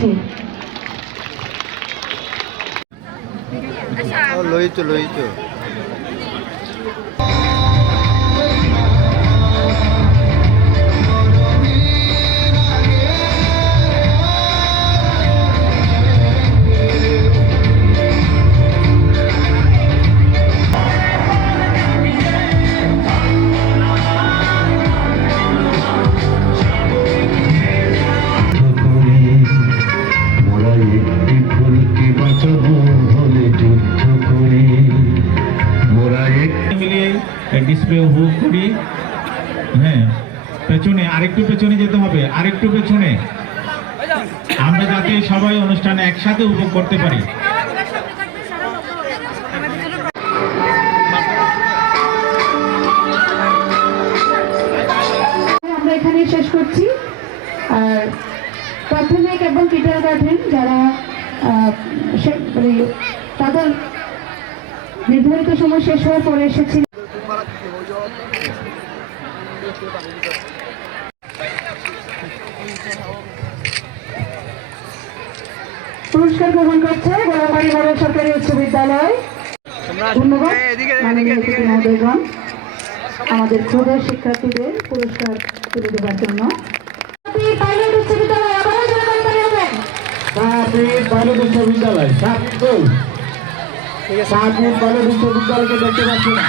যাচ্ছি। লইতো ডিসপ্লে উপভোগ করি। হ্যাঁ, পেছনে আরেকটু পেছনে যেতে হবে, আরেকটু পেছনে, আমরা যাতে সবাই অনুষ্ঠানে একসাথে উপভোগ করতে পারি। আমরা এখানে শেষ করছি। আর প্রাথমিক এবং কিন্ডারগার্টেন যারা তাদের নির্ধারিত সময় শেষ হওয়ার পরে এসেছিল, পুরস্কার গ্রহণ করছে গোলাবাড়ি মডেল সরকারি উচ্চ বিদ্যালয়। ধন্যবাদ মহোদয়গণ আমাদের ক্ষুদে শিক্ষার্থীদের পুরস্কার তুলে দেওয়ার জন্য। পাইলট উচ্চ বিদ্যালয় আবারও জনগণতালি হবেন। পাইলট উচ্চ বিদ্যালয়, পাইলট উচ্চ বিদ্যালয়কে দেখতে পাচ্ছি না।